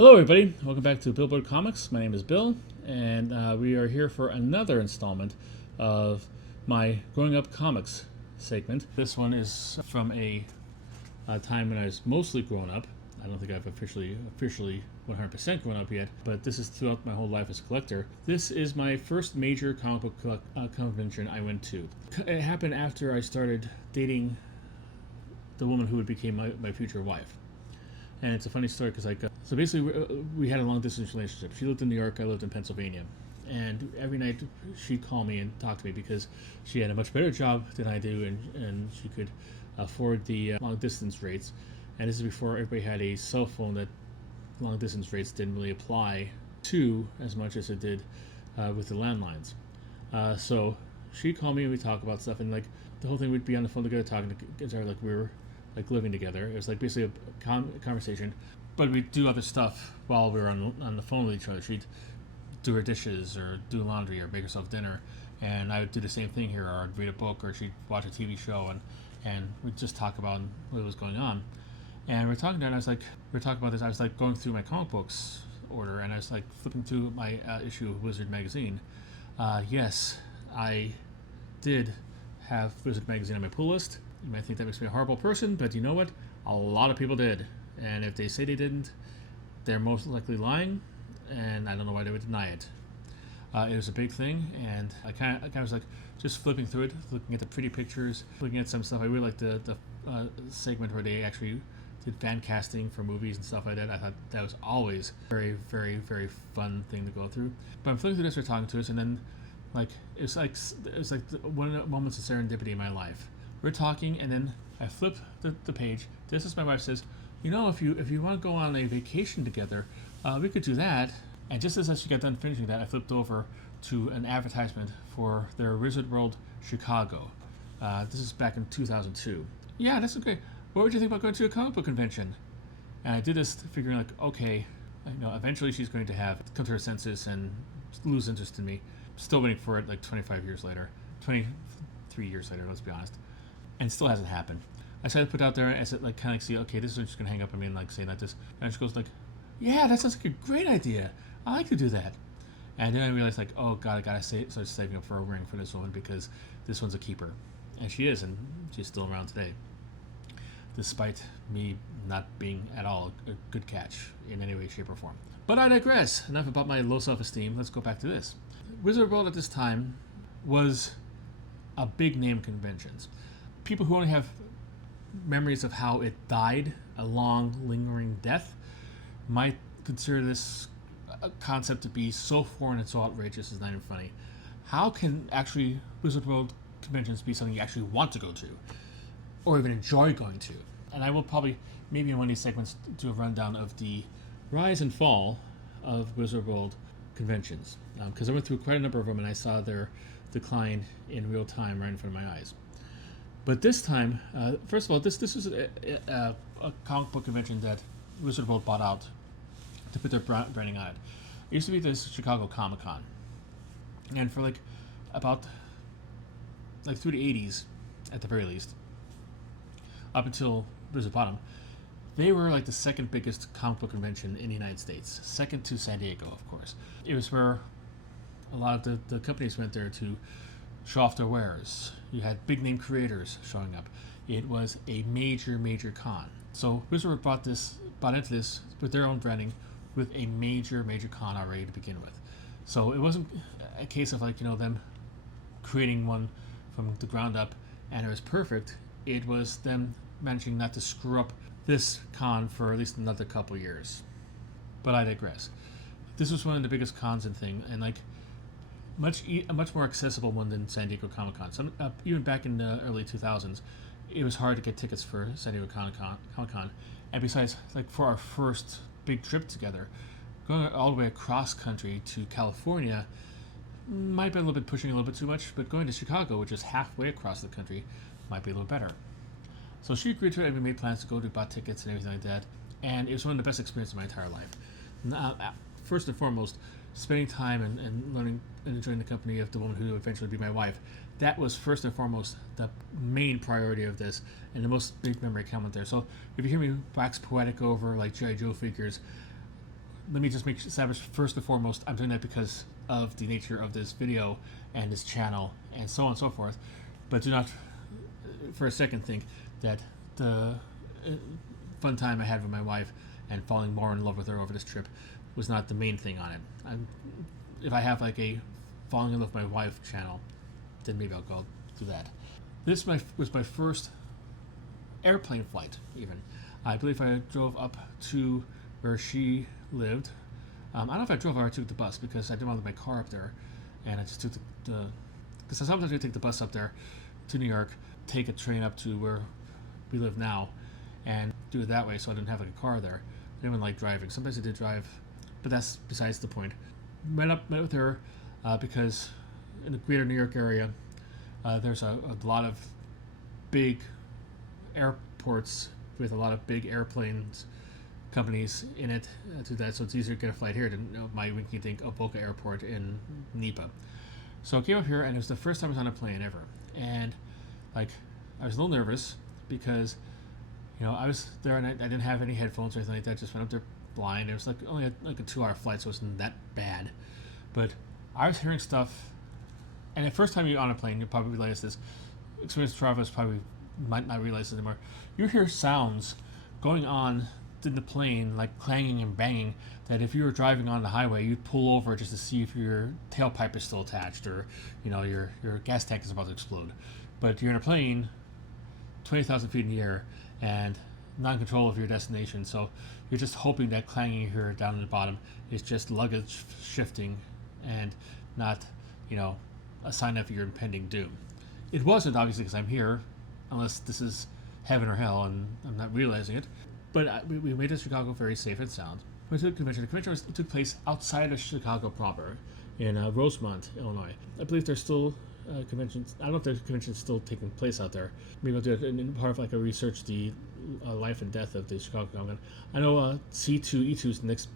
Hello, everybody. Welcome back to Billboard Comics. My name is Bill, and we are here for another installment of my Growing Up Comics segment. This one is from a time when I was mostly grown up. I don't think I've officially 100% grown up yet, but this is throughout my whole life as a collector. This is my first major comic book convention I went to. It happened after I started dating the woman who would become my future wife. And it's a funny story because so basically we had a long distance relationship. She lived in New York, I lived in Pennsylvania, and every night she'd call me and talk to me because she had a much better job than I do, and she could afford the long distance rates. And this is before everybody had a cell phone that long distance rates didn't really apply to as much as it did with the landlines. So she'd call me and we'd talk about stuff, and like the whole thing we'd be on the phone together talking to each other like we were like living together. It was like basically a conversation, but we'd do other stuff while we were on the phone with each other. She'd do her dishes or do laundry or make herself dinner, and I would do the same thing here, or I'd read a book, or she'd watch a TV show, and we'd just talk about what was going on. And we're talking there, and we're talking about this. I was like going through my comic books order, and I was like flipping through my issue of Wizard magazine. Yes, I did have Wizard magazine on my pull list. You might think that makes me a horrible person, but you know what? A lot of people did. And if they say they didn't, they're most likely lying, and I don't know why they would deny it. It was a big thing, and I kind of was like just flipping through it, looking at the pretty pictures, looking at some stuff. I really liked the segment where they actually did fan casting for movies and stuff like that. I thought that was always very, very, very fun thing to go through. But I'm flipping through this, they're talking to us, and then like it's like one of the moments of serendipity in my life. We're talking, and then I flip the page. This is my wife says, you know, if you want to go on a vacation together, we could do that. And just as she got done finishing that, I flipped over to an advertisement for their Wizard World Chicago. This is back in 2002. Yeah, that's okay. What would you think about going to a comic book convention? And I did this figuring like, okay, eventually she's going to come to her senses and lose interest in me. Still waiting for it like 23 years later, let's be honest. And still hasn't happened. I decided to put it out there and I said, like, kind of see, okay, this is just gonna hang up on me and like say like this. And she goes like, yeah, that sounds like a great idea. I like to do that. And then I realized like, oh god, I gotta start saving up for a ring for this woman because this one's a keeper, and she is, and she's still around today, despite me not being at all a good catch in any way, shape, or form. But I digress. Enough about my low self-esteem. Let's go back to this. Wizard World at this time was a big name conventions. People who only have memories of how it died, a long, lingering death, might consider this concept to be so foreign and so outrageous it's not even funny. How can actually Wizard World conventions be something you actually want to go to, or even enjoy going to? And I will probably, maybe in one of these segments, do a rundown of the rise and fall of Wizard World conventions, because I went through quite a number of them and I saw their decline in real time right in front of my eyes. But this time, first of all, this was a comic book convention that Wizard World bought out to put their branding on it. It used to be this Chicago Comic Con, and for about through the 80s, at the very least, up until Wizard bought them, they were like the second biggest comic book convention in the United States, second to San Diego, of course. It was where a lot of the companies went there to show off their wares. You had big name creators showing up. It was a major con. So Wizard bought into this with their own branding, with a major con already to begin with. So it wasn't a case of them creating one from the ground up and it was perfect. It was them managing not to screw up this con for at least another couple years. But I digress. This was one of the biggest cons and a much more accessible one than San Diego Comic Con. Even back in the early 2000s, it was hard to get tickets for San Diego Comic Con. And besides, for our first big trip together, going all the way across country to California might be a little bit pushing a little bit too much, but going to Chicago, which is halfway across the country, might be a little better. So she agreed to it, and we made plans to go, bought tickets and everything like that, and it was one of the best experiences of my entire life. First and foremost, spending time and learning and enjoying the company of the woman who would eventually be my wife. That was first and foremost the main priority of this and the most big memory comment there. So if you hear me wax poetic over like G.I. Joe figures, let me just establish first and foremost, I'm doing that because of the nature of this video and this channel and so on and so forth. But do not for a second think that the fun time I had with my wife and falling more in love with her over this trip was not the main thing on it. If I have like a falling in love with my wife channel, then maybe I'll go do that. This was my first airplane flight, even. I believe I drove up to where she lived. I don't know if I drove or I took the bus, because I didn't want my car up there, and I just took because sometimes we take the bus up there to New York, take a train up to where we live now, and do it that way, so I didn't have like a car there. I didn't like driving. Sometimes I did drive, but that's besides the point. Met with her because in the greater New York area, there's a lot of big airports with a lot of big airplanes companies in it to that, so it's easier to get a flight here than my rinky-dink Boca Airport in Nipa. So I came up here, and it was the first time I was on a plane ever, and like I was a little nervous because I was there and I didn't have any headphones or anything like that. Just went up there blind. It was like only a 2-hour flight, so it wasn't that bad, but I was hearing stuff. And the first time you're on a plane, you probably realize this. Experienced travelers probably might not realize this anymore. You hear sounds going on in the plane, like clanging and banging, that if you were driving on the highway, you'd pull over just to see if your tailpipe is still attached, or your gas tank is about to explode. But you're in a plane 20,000 feet in the air and not in control of your destination, so you're just hoping that clanging you hear down in the bottom is just luggage shifting and not a sign of your impending doom. It wasn't, obviously, because I'm here, unless this is heaven or hell and I'm not realizing it. But we made it to Chicago very safe and sound. We went to the convention. The convention took place outside of Chicago proper, in Rosemont, Illinois. I believe there's still conventions. I don't know if there's conventions still taking place out there. Maybe I'll do it in part of like a research the life and death of the Chicago Comic-Con. I know C2E2 is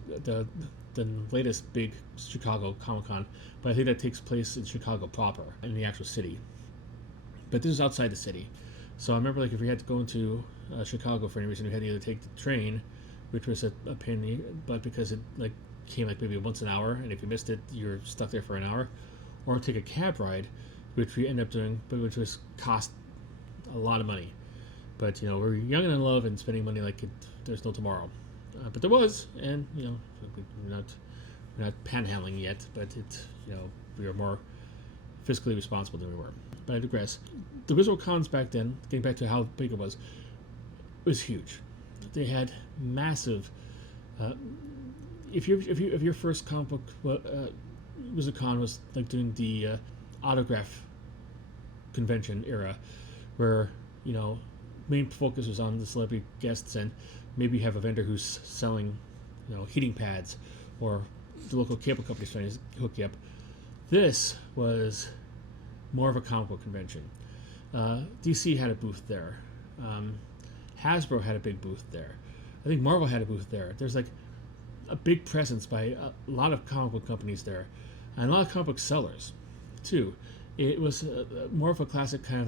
the latest big Chicago Comic-Con, but I think that takes place in Chicago proper, in the actual city. But this is outside the city. So I remember, like, if we had to go into Chicago for any reason, we had to either take the train, which was a pain in the butt because it like came like maybe once an hour, and if you missed it, you're stuck there for an hour, or take a cab ride, which we ended up doing, but which was cost a lot of money. But we're young and in love and spending money like there's no tomorrow. But there was, and we're not panhandling yet, but we are more fiscally responsible than we were. But I digress. The WizardCons back then, getting back to how big it was huge. They had massive. If your first comic book WizardCon was like doing the autograph convention era, where main focus was on the celebrity guests, and maybe you have a vendor who's selling heating pads, or the local cable company's trying to hook you up. This was more of a comic book convention. DC had a booth there. Hasbro had a big booth there. I think Marvel had a booth there. There's like a big presence by a lot of comic book companies there, and a lot of comic book sellers too. It was more of a classic kind of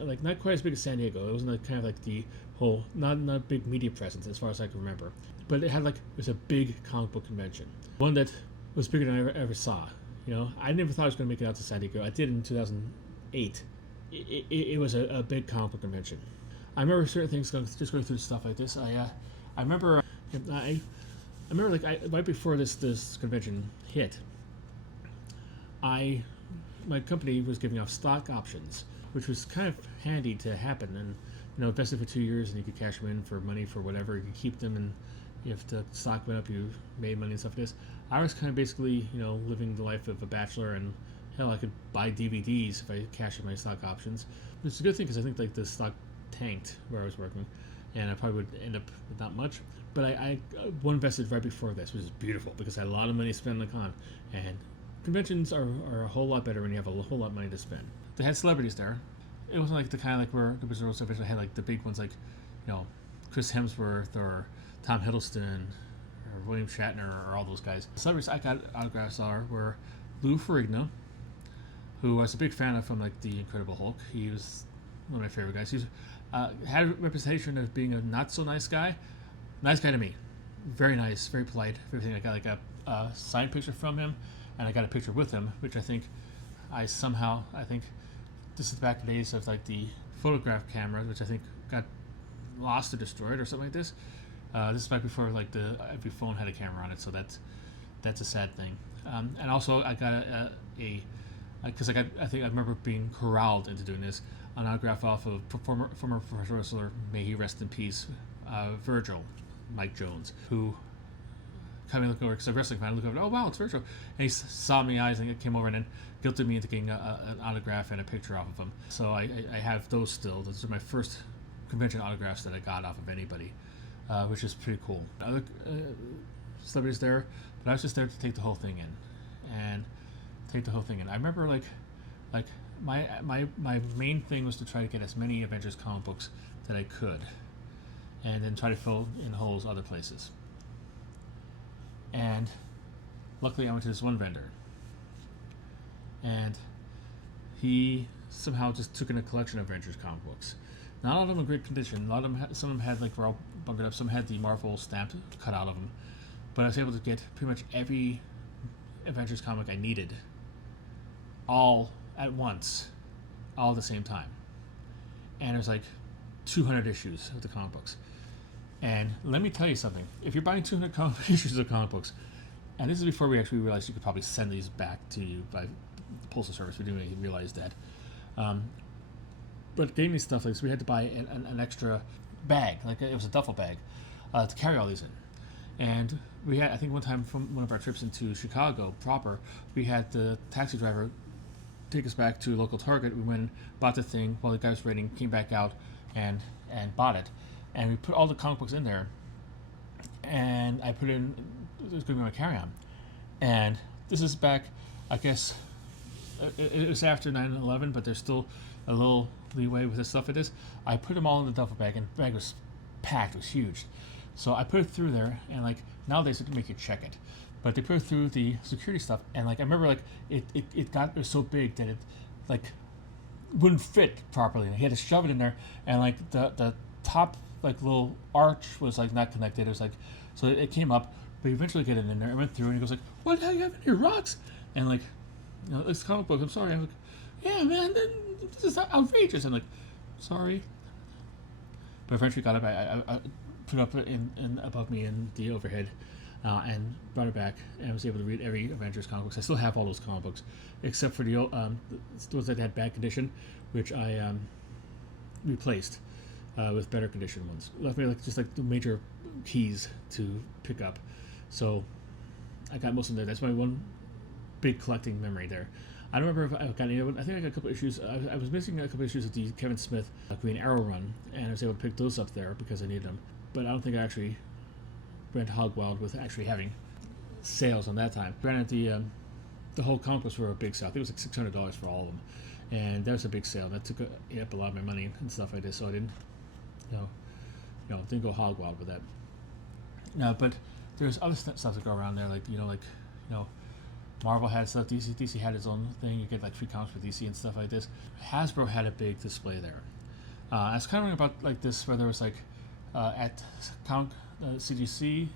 like not quite as big as San Diego. It wasn't like kind of like the whole not a big media presence as far as I can remember, but it was a big comic book convention, one that was bigger than I ever saw. I never thought I was going to make it out to San Diego. I did in 2008. It was a big comic book convention. I remember certain things going through stuff like this. I remember like right before this convention hit, my company was giving off stock options, which was kind of handy to happen, and invested for 2 years, and you could cash them in for money for whatever. You could keep them, and if the stock went up, you made money and stuff like this. I was kind of basically living the life of a bachelor, and hell, I could buy DVDs if I cashed in my stock options. It's a good thing because I think like the stock tanked where I was working, and I probably would end up with not much. But I one invested right before this, which is beautiful because I had a lot of money to spend on the con, and conventions are a whole lot better when you have a whole lot of money to spend. They had celebrities there. It wasn't like the kind of like where the Wizard World had like the big ones like Chris Hemsworth or Tom Hiddleston or William Shatner or all those guys. The celebrities I got autographs were Lou Ferrigno, who I was a big fan of from like the Incredible Hulk. He was one of my favorite guys. He had a reputation of being a not so nice guy. Nice guy to me. very nice, very polite, everything. I got like a signed picture from him, and I got a picture with him, which I think I think this is back in the days of like the photograph cameras, which I think got lost or destroyed or something like this. This is back before like every phone had a camera on it, so that's a sad thing. And also I got because I think I remember being corralled into doing this, an autograph off of former professional wrestler, may he rest in peace, Virgil, Mike Jones, who kind of looked over, because I'm a wrestling fan, I looked over, oh wow, it's Virgil, and he saw me eyes and came over and then guilted me into getting an autograph and a picture off of him. So I have those still. Those are my first convention autographs that I got off of anybody, which is pretty cool. Other celebrities there, but I was just there to take the whole thing in, I remember like my main thing was to try to get as many Avengers comic books that I could, and then try to fill in holes other places. And luckily I went to this one vendor, and he somehow just took in a collection of Avengers comic books. Not all of them in great condition. A lot of them, some of them had like were all bunkered up. Some had the Marvel stamp cut out of them. But I was able to get pretty much every Avengers comic I needed, all at once, all at the same time. And there's like 200 issues of the comic books. And let me tell you something. If you're buying 200 issues of comic books, and this is before we actually realized you could probably send these back to you by the postal service. We didn't really realize that. But getting these stuff, like, so we had to buy an extra bag, like it was a duffel bag, to carry all these in. And we had, I think one time from one of our trips into Chicago proper, we had the taxi driver take us back to a local Target. We went and bought the thing while the guy was waiting, came back out and bought it. And we put all the comic books in there, and I put in, it was going to be my carry-on. And this is back, I guess, it was after 9/11, but there's still a little leeway with the stuff it is. I put them all in the duffel bag, and the bag was packed, it was huge. So I put it through there, and like nowadays they make you check it, but they put it through the security stuff, and like I remember like it was so big that it like wouldn't fit properly. And he had to shove it in there, and like the top like little arch was like not connected. It was like, so it came up, but eventually get it in there. I went through, and he goes like, "What the hell you have in your rocks?" And like, you know, it's comic book. I'm sorry. I'm like, yeah, man, this is outrageous. I'm like, sorry. But eventually got it. I put it up in above me in the overhead, and brought it back, and I was able to read every Avengers comic books. I still have all those comic books, except for the ones that had bad condition, which I replaced with better condition ones. Left me like just like the major keys to pick up. So I got most of them there. That's my one big collecting memory there. I don't remember if I got any of it. I think I got a couple issues. I was missing a couple issues of the Kevin Smith Green Arrow run, and I was able to pick those up there because I needed them. But I don't think I actually went hog wild with actually having sales on that time. Granted, the whole comic books were a big sale. I think it was like $600 for all of them, and that was a big sale. That took up a lot of my money and stuff like this. So I didn't, didn't go hog wild with that. No, but there's other stuff that go around there, like Marvel had stuff. DC had its own thing. You get like free comics for DC and stuff like this. Hasbro had a big display there. I was kind of wondering about like this, whether it was like at CDCC,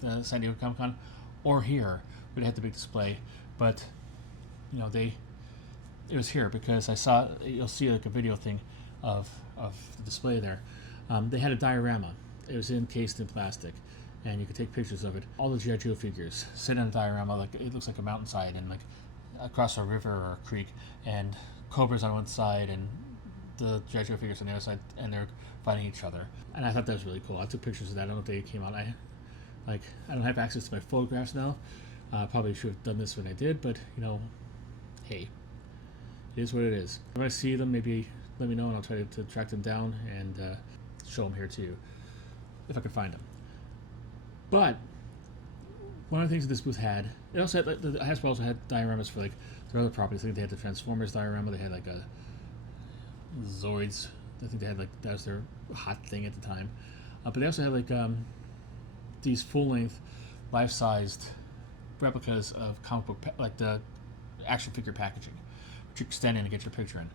the San Diego Comic Con, or here, where they had the big display. But it was here because I saw, you'll see like a video thing of the display there. They had a diorama. It was encased in plastic, and you could take pictures of it. All the G.I. Joe figures sit on a diorama, like it looks like a mountainside, and like across a river or a creek, and Cobra's on one side, and the G.I. Joe figures on the other side, and they're fighting each other. And I thought that was really cool. I took pictures of that. I don't know if they came out. I don't have access to my photographs now. Probably should have done this when I did, but hey, it is what it is. If I see them, maybe let me know, and I'll try to track them down and show them here to you if I could find them. But one of the things that this booth had, it also had, like, the Hasbro also had dioramas for like their other properties. I think they had the Transformers diorama. They had like a Zoids. I think they had like, that was their hot thing at the time. But they also had like these full-length, life-sized replicas of comic book, like the action figure packaging, which you could stand in and get your picture in.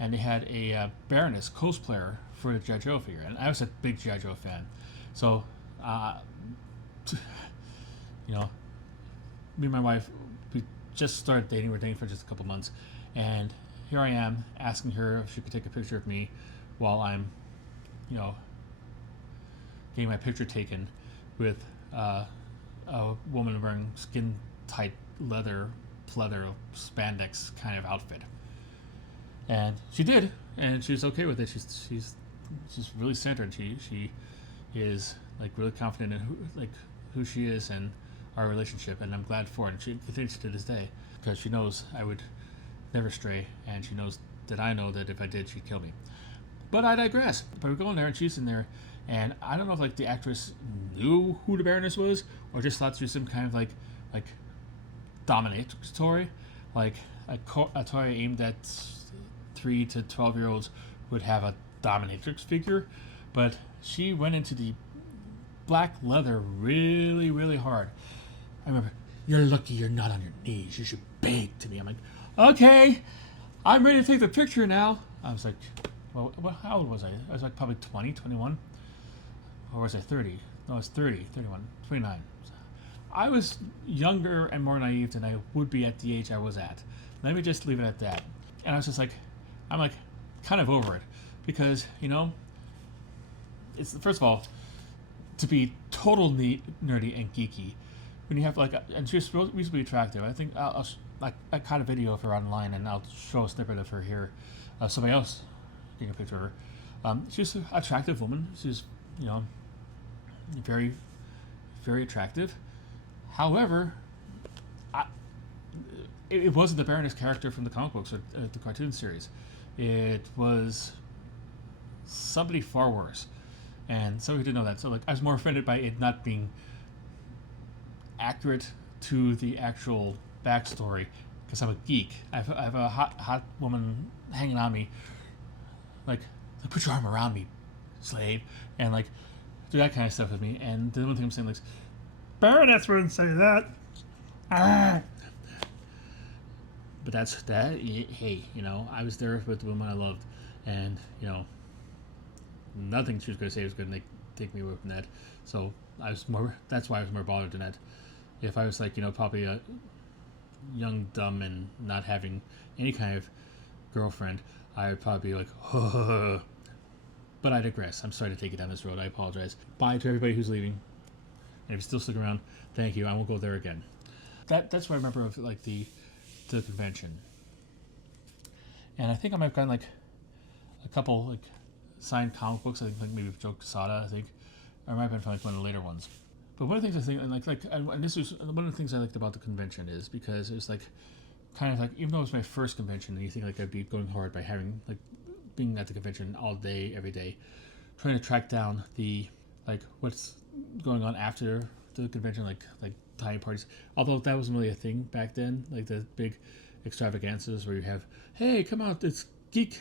And they had a Baroness cosplayer for the G.I. Joe figure, and I was a big G.I. Joe fan. So uh, you know, me and my wife, we just started dating. We're dating for just a couple months, and here I am asking her if she could take a picture of me while I'm, you know, getting my picture taken with a woman wearing skin tight leather pleather spandex kind of outfit. And she did, and she was okay with it. She's really centered. She is like really confident in who she is and our relationship, and I'm glad for it. And she continues to this day because she knows I would never stray, and she knows that I know that if I did, she'd kill me. But I digress. But we go in there, and she's in there, and I don't know if like the actress knew who the Baroness was, or just thought she was some kind of like dominatrix toy, like a toy aimed at 3 to 12-year-olds would have a dominatrix figure, but she went into the black leather really, really hard. I remember, "You're lucky you're not on your knees. You should beg to me." I'm like, "Okay, I'm ready to take the picture now." I was like, well, how old was I? I was like probably 20, 21. Or was I 30? No, I was 30, 31, 29. I was younger and more naive than I would be at the age I was at. Let me just leave it at that. And I was just like, I'm like kind of over it. Because, you know, it's, first of all, to be total nerdy and geeky, when you have like, and she's reasonably attractive. I think I caught a video of her online, and I'll show a snippet of her here. Somebody else taking a picture of her. She's an attractive woman. She's, you know, very, very attractive. However, it wasn't the Baroness character from the comic books or the cartoon series. It was somebody far worse. And somebody didn't know that. So like, I was more offended by it not being accurate to the actual backstory, because I'm a geek. I have a hot woman hanging on me, like, "Put your arm around me, slave," and like do that kind of stuff with me. And the one thing I'm saying, like, "Baroness wouldn't say that." But that's that. Hey, you know, I was there with the woman I loved, and you know, nothing she was going to say was going to take me away from that. So I was more. That's why I was more bothered than that. If I was like, you know, probably a young, dumb, and not having any kind of girlfriend, I would probably be like, "Huh." But I digress. I'm sorry to take it down this road. I apologize. Bye to everybody who's leaving. And if you still stick around, thank you. I won't go there again. That's what I remember of like the convention. And I think I might have gotten like a couple like signed comic books. I think like maybe Joe Quesada. I think I might have been from like one of the later ones. But one of the things I think, and this was one of the things I liked about the convention, is because it was like kind of like, even though it was my first convention, and you think like I'd be going hard by having like being at the convention all day, every day, trying to track down the like what's going on after the convention, like tiny parties. Although that wasn't really a thing back then, like the big extravaganzas where you have, "Hey, come out, it's geek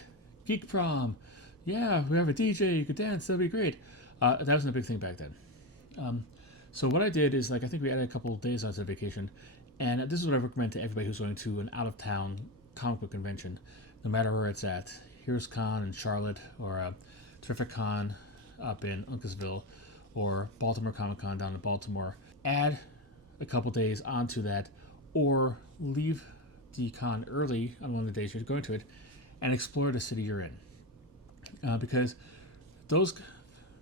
prom, yeah, we have a DJ, you could dance, that'll be great." That wasn't a big thing back then. So what I did is, like, I think we added a couple of days onto the vacation, and this is what I recommend to everybody who's going to an out-of-town comic book convention, no matter where it's at. Here's Con in Charlotte, or Terrific Con up in Uncasville, or Baltimore Comic Con down in Baltimore. Add a couple days onto that, or leave the con early on one of the days you're going to it, and explore the city you're in. Because those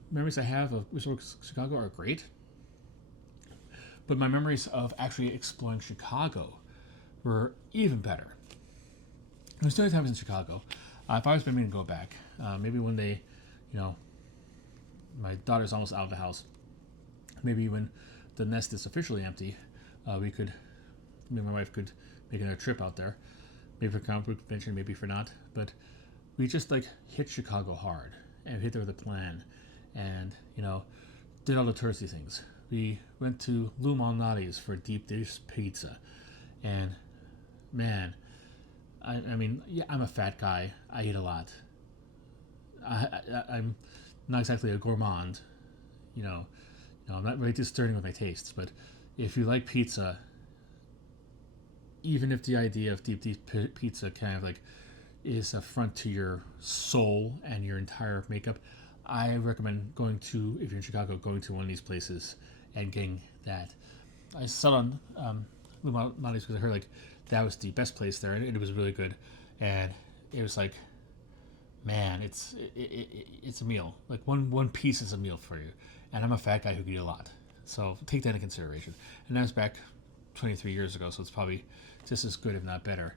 memories I have of Resort Chicago are great, but my memories of actually exploring Chicago were even better. There's so many times in Chicago. If I was meaning to go back, maybe one day, you know, my daughter's almost out of the house. Maybe when the nest is officially empty, me and my wife could make another trip out there. Maybe for comic book convention, maybe for not. But we just like hit Chicago hard and hit there with a plan, and you know, did all the touristy things. We went to Lou Malnati's for deep dish pizza, and man, I mean, yeah, I'm a fat guy. I eat a lot. I'm not exactly a gourmand, you know. I'm not really discerning with my tastes, but if you like pizza, even if the idea of deep pizza kind of like is a front to your soul and your entire makeup, I recommend going to, if you're in Chicago, going to one of these places and getting that. I settled on Lou Malnati's because I heard like that was the best place there, and it was really good. And it was like, man, it's a meal. Like one piece is a meal for you, and I'm a fat guy who can eat a lot, so take that into consideration. And that was back 23 years ago, so it's probably just as good, if not better,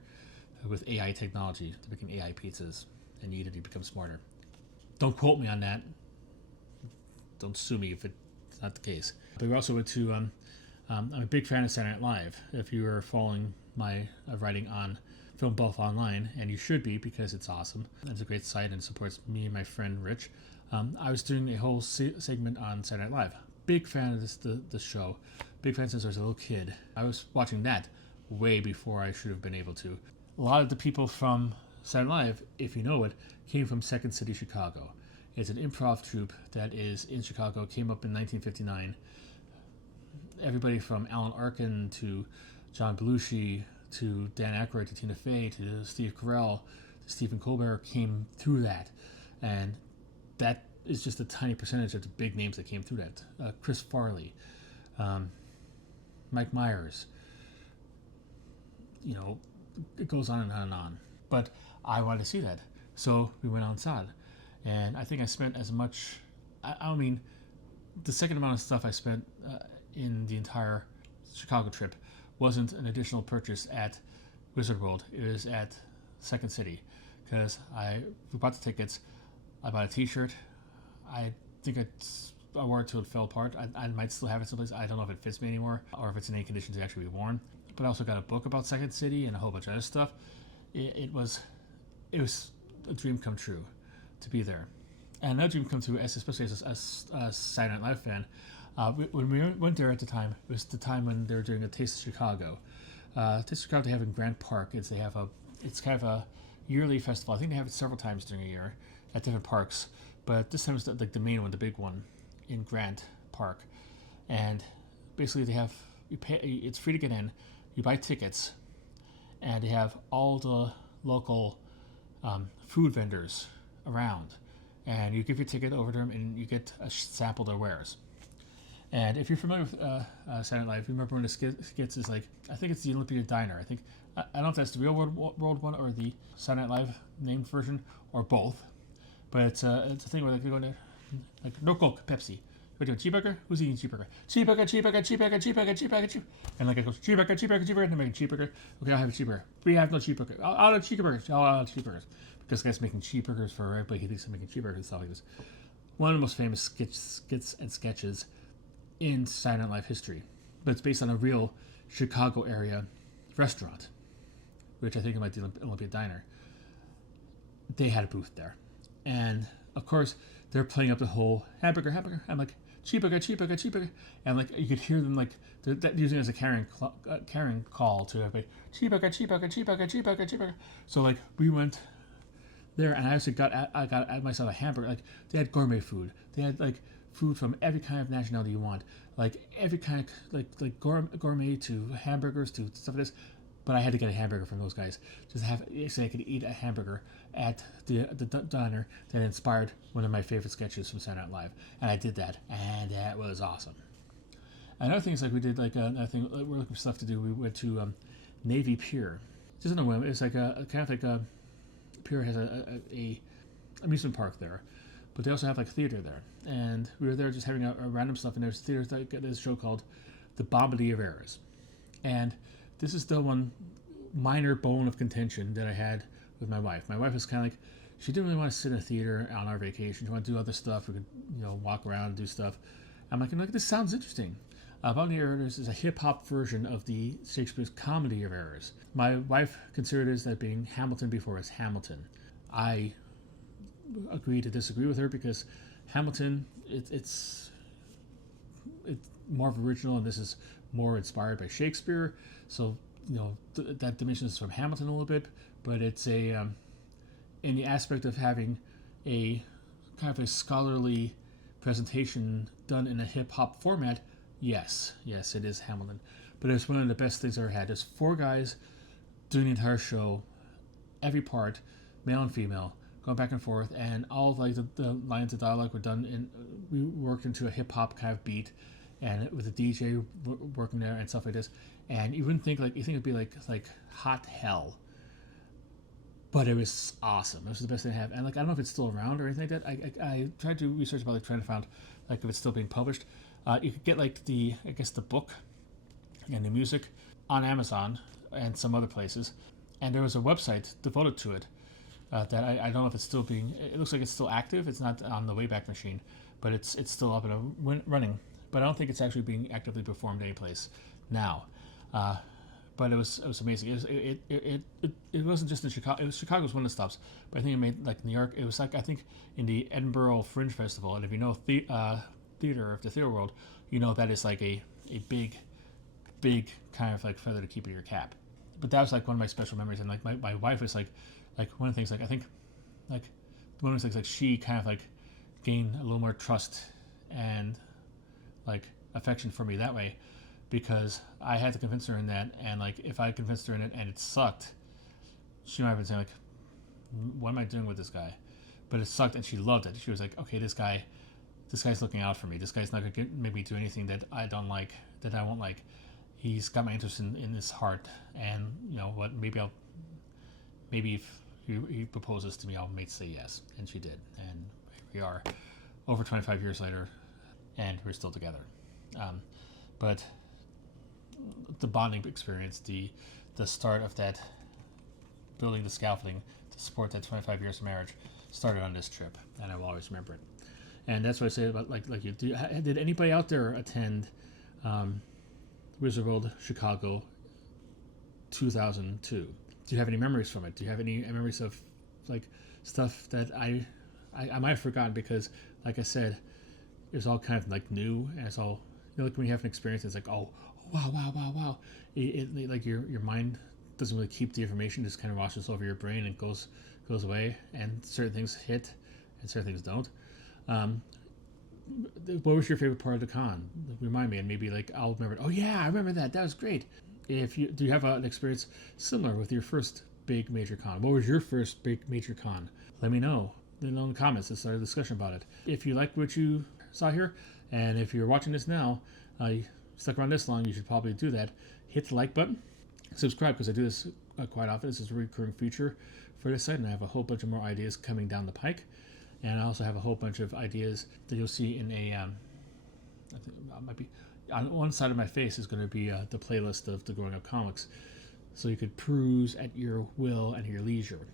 with AI technology. They're making AI pizzas, and you eat it, you become smarter. Don't quote me on that. Don't sue me if it's not the case. But we also went to. I'm a big fan of Saturday Night Live. If you are following my writing on Film Buff Online, and you should be because it's awesome. It's a great site and supports me and my friend Rich. I was doing a whole segment on Saturday Night Live. Big fan of the show. Big fan since I was a little kid. I was watching that way before I should have been able to. A lot of the people from Saturday Night Live, if you know it, came from Second City, Chicago. It's an improv troupe that is in Chicago, came up in 1959. Everybody from Alan Arkin to John Belushi to Dan Aykroyd to Tina Fey to Steve Carell to Stephen Colbert came through that. And that is just a tiny percentage of the big names that came through that. Chris Farley, Mike Myers, it goes on and on and on. But I wanted to see that. So we went outside. And I think I spent as much, the second amount of stuff I spent in the entire Chicago trip wasn't an additional purchase at Wizard World. It was at Second City because we bought the tickets. I bought a t-shirt. I think I wore it till it fell apart. I might still have it someplace. I don't know if it fits me anymore or if it's in any condition to actually be worn. But I also got a book about Second City and a whole bunch of other stuff. It was a dream come true to be there. And another dream come true, especially as a Saturday Night Live fan. When we went there at the time, it was the time when they were doing a Taste of Chicago. Taste of Chicago they have in Grant Park. It's kind of a yearly festival. I think they have it several times during a year at different parks. But this time it's like the main one, the big one, in Grant Park. And basically they have it's free to get in. You buy tickets, and they have all the local food vendors around, and you give your ticket over to them, and you get a sample of their wares. And if you're familiar with Saturday Night Live, you remember when the skits is like, I think it's the Olympia Diner. I don't know if that's the real world one or the Saturday Night Live named version or both. But it's a thing where they're going to like no Coke, Pepsi. We're doing cheeseburger. Who's eating cheeseburger? Cheeseburger. And like it goes cheeseburger. And they're making cheeseburger. Okay, I'll have a cheeseburger. We have no cheeseburger. I'll have cheeseburgers. I'll have cheeseburgers. Because the guy's making cheeseburgers for everybody. He thinks he's making cheeseburgers and stuff like this. One of the most famous skits and sketches in Saturday Night Live history, but it's based on a real Chicago area restaurant, which I think it might be the Olympia Diner. They had a booth there, and of course they're playing up the whole hamburger. I'm like cheeseburger, and like you could hear them like they're using it as a carrying call to everybody. Cheeseburger. So like we went there, and I actually got myself a hamburger. Like they had gourmet food. They had like food from every kind of nationality you want, like every kind of like gourmet to hamburgers to stuff like this. But I had to get a hamburger from those guys just to have so I could eat a hamburger at the diner that inspired one of my favorite sketches from Saturday Night Live, and I did that, and that was awesome. Another thing is like we did like another thing we're looking for stuff to do. We went to Navy Pier. Just on a whim. It's like a kind of like a Pier has a amusement park there. But they also have like theater there, and we were there just having a random stuff. And there's theaters that get this show called The Bombardier of Errors, and this is the one minor bone of contention that I had with my wife. My wife was kind of like, she didn't really want to sit in a theater on our vacation. She wanted to do other stuff. We could walk around and do stuff. I'm like, this sounds interesting. Bombardier of Errors is a hip hop version of the Shakespeare's Comedy of Errors. My wife considered it as that being Hamilton before it was Hamilton. I agree to disagree with her because Hamilton it's more of original, and this is more inspired by Shakespeare. So that diminishes from Hamilton a little bit, but it's a in the aspect of having a kind of a scholarly presentation done in a hip hop format. Yes, it is Hamilton, but it's one of the best things I ever had. There's 4 guys doing the entire show, every part, male and female, going back and forth, and all of like the lines of dialogue were done in. We worked into a hip hop kind of beat, and with the DJ working there and stuff like this. And you wouldn't think like you think it'd be like hot hell, but it was awesome. It was the best thing I have. And like I don't know if it's still around or anything like that. I tried to research about like trying to find like if it's still being published. You could get like the book and the music on Amazon and some other places. And there was a website devoted to it that I don't know if it's still being. It looks like it's still active. It's not on the Wayback Machine, but it's still up and running. But I don't think it's actually being actively performed anyplace now. But it was amazing. It wasn't just in Chicago. Chicago was one of the stops, but I think it made like New York. It was like I think in the Edinburgh Fringe Festival, and if you know theater of the theater world, you know that is like a big kind of like feather to keep in your cap. But that was like one of my special memories, and like my wife was like one of the things like I think like one of the things like she kind of like gained a little more trust and like affection for me that way, because I had to convince her in that, and like if I convinced her in it and it sucked, she might have been saying like, what am I doing with this guy? But it sucked and she loved it. She was like, okay, this guy's looking out for me. This guy's not gonna make me do anything that I don't like, that I won't like. He's got my interest in his heart, and you know what, maybe if he proposes to me, I'll say yes. And she did, and here we are over 25 years later, and we're still together. But the bonding experience, the start of that, building the scaffolding to support that 25 years of marriage, started on this trip, and I will always remember it. And that's what I say about like you. Did anybody out there attend Wizard World Chicago 2002? Do you have any memories from it? Do you have any memories of like stuff that I might have forgotten, because like I said, it was all kind of like new, and it's all, you know, like when you have an experience, it's like, oh wow. It like your mind doesn't really keep the information, just kind of washes over your brain and goes away, and certain things hit and certain things don't. What was your favorite part of the con? Like, remind me, and maybe like I'll remember. Oh yeah, I remember that. That was great. Do you have an experience similar with your first big major con? What was your first big major con? Let me know in the comments. Let's start a discussion about it. If you liked what you saw here, and if you're watching this now, you stuck around this long, you should probably do that. Hit the like button, subscribe, because I do this quite often. This is a recurring feature for this site, and I have a whole bunch of more ideas coming down the pike. And I also have a whole bunch of ideas that you'll see in a, I think it might be, on one side of my face is going to be the playlist of the Growing Up Comics. So you could peruse at your will and your leisure.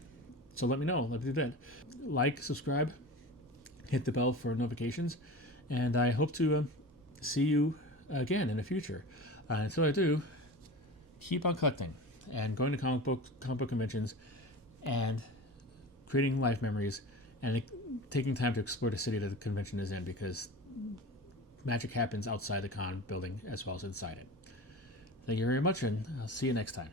So let me know. Let me do that. Like, subscribe, hit the bell for notifications, and I hope to see you again in the future. Until I do, keep on collecting and going to comic book conventions and creating life memories, and taking time to explore the city that the convention is in, because magic happens outside the con building as well as inside it. Thank you very much, and I'll see you next time.